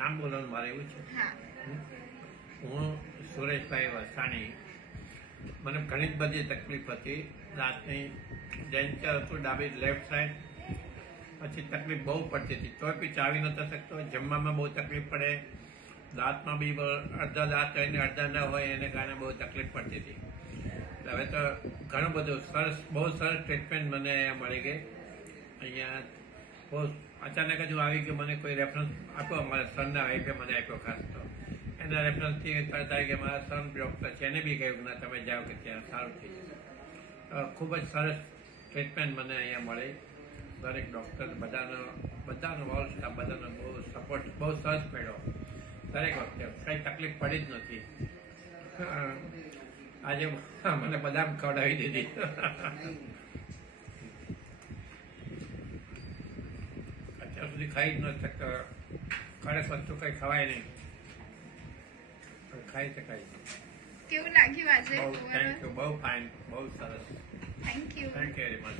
નામ બોલવાનું મારે એવું છે. હા. હું સુરેશભાઈ વસાણી. મને ઘણી જ બધી તકલીફ હતી દાંતની. ડેન્ચર હતું ડાબી લેફ્ટ સાઈડ. પછી તકલીફ બહુ પડતી હતી, તોય બી ચાવી નતો શકતો. જમવામાં બહુ તકલીફ પડે, દાંતમાં બી અડધા દાંત હોય ને અડધા ન હોય એને કારણે બહુ તકલીફ પડતી હતી. હવે તો ઘણું બધું સરસ, બહુ સરસ ટ્રીટમેન્ટ મને અહીંયા મળી ગઈ. અહીંયા બહુ અચાનક જ આવી ગયો. મને કોઈ રેફરન્સ આપ્યો, મારા સનના વાઈફે મને આપ્યો ખાસ તો. એના રેફરન્સથી કહેતા કે મારા સન ડૉક્ટર છે, એને બી કહ્યું ના તમે જાઓ કે ત્યાં સારું થઈ જશે. ખૂબ જ સરસ ટ્રીટમેન્ટ મને અહીંયા મળી. દરેક ડૉક્ટર બધાનો ઓલ સ્ટાફ બધાનો બહુ સપોર્ટ બહુ સરસ મળ્યો દરેક વખતે. કંઈ તકલીફ પડી જ નથી. આજે મને બદામ ખવડાવી દીધી. અત્યાર સુધી ખાઈ જ ન શકતો. ખરેખર વસ્તુ કંઈ ખવાય નહીં, ખાઈ શકાય. કેવું લાગ્યું આજે? બહુ થેન્ક યુ, બહુ ફાઇન, બહુ સરસ. Thank you. Thank you very much.